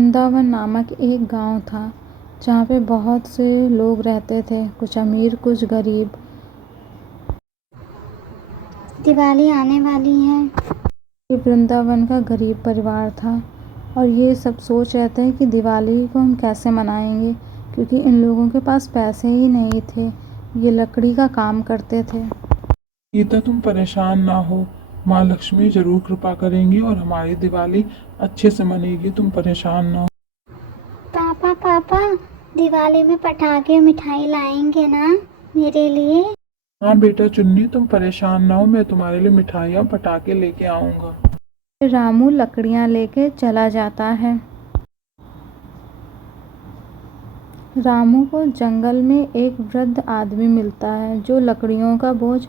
वृंदावन नामक एक गांव था जहाँ पे बहुत से लोग रहते थे, कुछ अमीर कुछ गरीब। दिवाली आने वाली है। ये वृंदावन का गरीब परिवार था और ये सब सोच रहे थे कि दिवाली को हम कैसे मनाएंगे, क्योंकि इन लोगों के पास पैसे ही नहीं थे। ये लकड़ी का काम करते थे। गीता, तुम परेशान ना हो। माँ लक्ष्मी जरूर कृपा करेंगी और हमारी दिवाली अच्छे से मनेगी। तुम परेशान ना हो। पापा दिवाली में पटाखे मिठाई लाएंगे ना मेरे लिए? हाँ बेटा चुन्नी, तुम परेशान ना हो, मैं तुम्हारे लिए मिठाइयाँ पटाखे लेके आऊँगा। रामू लकड़ियाँ लेके चला जाता है। रामू को जंगल में एक वृद्ध आदमी मिलता है जो लकड़ियों का बोझ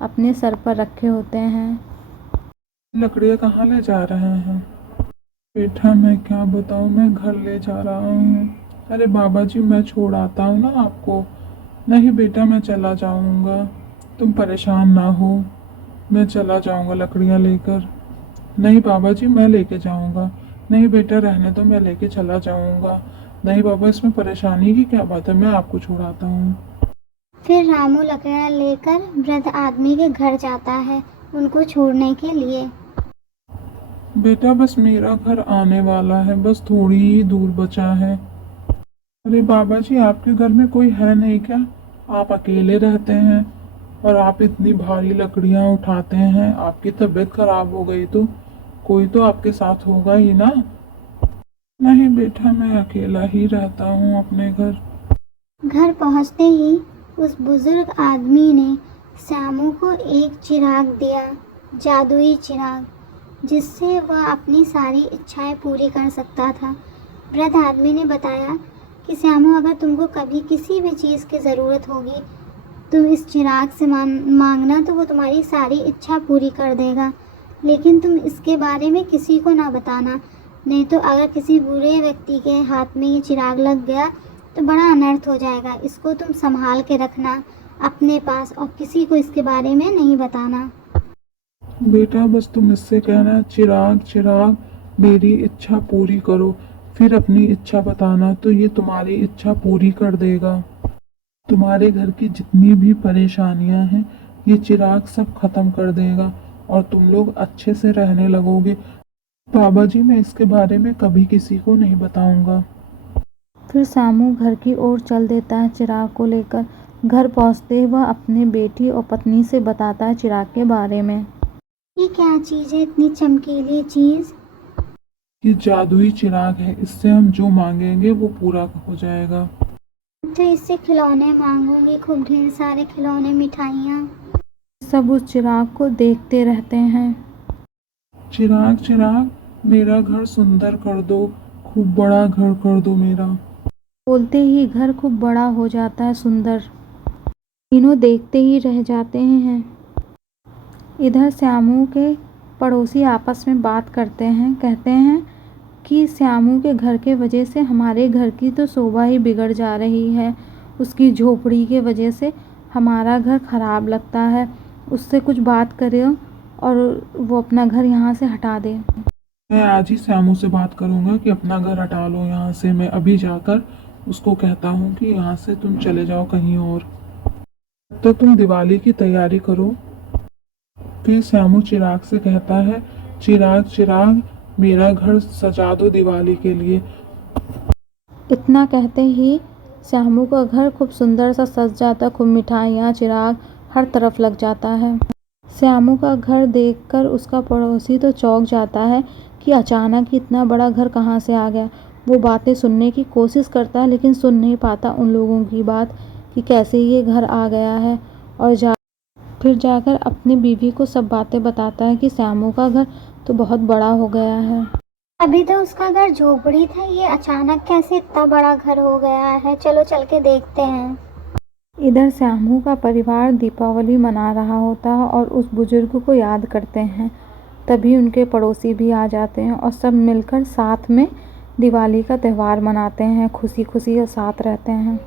अपने सर पर रखे होते हैं। लकड़ियाँ कहाँ ले जा रहे हैं? बेटा मैं क्या बताऊँ, मैं घर ले जा रहा हूँ। अरे बाबा जी, मैं छोड़ आता हूँ ना आपको। नहीं बेटा, मैं चला जाऊँगा, तुम परेशान ना हो, मैं चला जाऊँगा लकड़ियाँ लेकर। नहीं बाबा जी, मैं लेके जाऊँगा। नहीं बेटा रहने दो, मैं लेके चला जाऊँगा। नहीं बाबा, इसमें परेशानी की क्या बात है, मैं आपको छोड़ाता हूँ। फिर रामू लकड़ियाँ लेकर वृद्ध आदमी के घर जाता है उनको छोड़ने के लिए। बेटा बस मेरा घर आने वाला है, बस थोड़ी ही दूर बचा है। अरे बाबा जी, आपके घर में कोई है नहीं क्या? आप अकेले रहते हैं और आप इतनी भारी लकड़ियां उठाते हैं। आपकी तबीयत खराब हो गई तो कोई तो आपके साथ होगा ही ना। नहीं बेटा, मैं अकेला ही रहता हूँ अपने घर। घर पहुंचते ही उस बुजुर्ग आदमी ने श्यामू को एक चिराग दिया, जादुई चिराग, जिससे वह अपनी सारी इच्छाएं पूरी कर सकता था। वृद्ध आदमी ने बताया कि श्यामू, अगर तुमको कभी किसी भी चीज़ की ज़रूरत होगी, तुम इस चिराग से मांगना तो वो तुम्हारी सारी इच्छा पूरी कर देगा। लेकिन तुम इसके बारे में किसी को ना बताना, नहीं तो अगर किसी बुरे व्यक्ति के हाथ में ये चिराग लग गया तो बड़ा अनर्थ हो जाएगा। इसको तुम संभाल के रखना अपने पास और किसी को इसके बारे में नहीं बताना। बेटा बस तुम इससे कहना, चिराग चिराग मेरी इच्छा पूरी करो, फिर अपनी इच्छा बताना तो ये तुम्हारी इच्छा पूरी कर देगा। तुम्हारे घर की जितनी भी परेशानियां हैं ये चिराग सब खत्म कर देगा और तुम लोग अच्छे से रहने लगोगे। बाबा जी, मैं इसके बारे में कभी किसी को नहीं बताऊंगा। फिर श्यामू घर की ओर चल देता है चिराग को लेकर। घर पहुंचते वह अपने बेटी और पत्नी से बताता है चिराग के बारे में। ये क्या चीज़ है, इतनी चमकीली चीज़? ये जादुई चिराग है, इससे हम जो मांगेंगे वो पूरा हो जाएगा। तो इससे खिलौने मांगूंगी, खूब ढेर सारे खिलौने, मिठाइयाँ। सब उस चिराग को देखते रहते हैं। चिराग चिराग मेरा घर सुंदर कर दो, खूब बड़ा घर कर दो मेरा। बोलते ही घर खूब बड़ा हो जाता है, सुंदर। तीनों देखते ही रह जाते हैं। इधर श्यामू के पड़ोसी आपस में बात करते हैं, कहते हैं कि श्यामू के घर के वजह से हमारे घर की तो शोभा ही बिगड़ जा रही है। उसकी झोपड़ी के वजह से हमारा घर खराब लगता है। उससे कुछ बात करें और वो अपना घर यहाँ से हटा दे। मैं आज ही श्यामू से बात करूंगा कि अपना घर हटा लो यहाँ से। मैं अभी जाकर उसको कहता हूँ कि यहाँ से तुम चले जाओ कहीं और। तो तुम दिवाली की तैयारी करो। फिर श्यामू चिराग से कहता है, चिराग चिराग मेरा घर सजा दो दिवाली के लिए। इतना कहते ही श्यामू का घर खूब सुंदर सा सज जाता, खूब मिठाइयाँ चिराग हर तरफ लग जाता है। श्यामू का घर देखकर उसका पड़ोसी तो चौंक जाता है कि अचानक इतना बड़ा घर कहाँ से आ गया। वो बातें सुनने की कोशिश करता है लेकिन सुन नहीं पाता उन लोगों की बात कि कैसे ये घर आ गया है। और फिर जाकर अपनी बीवी को सब बातें बताता है कि श्यामू का घर तो बहुत बड़ा हो गया है। अभी तो उसका घर झोपड़ी था, ये अचानक कैसे इतना बड़ा घर हो गया है? चलो चल के देखते हैं। इधर श्यामू का परिवार दीपावली मना रहा होता है और उस बुजुर्ग को याद करते हैं। तभी उनके पड़ोसी भी आ जाते हैं और सब मिलकर साथ में दिवाली का त्यौहार मनाते हैं, खुशी खुशी और साथ रहते हैं।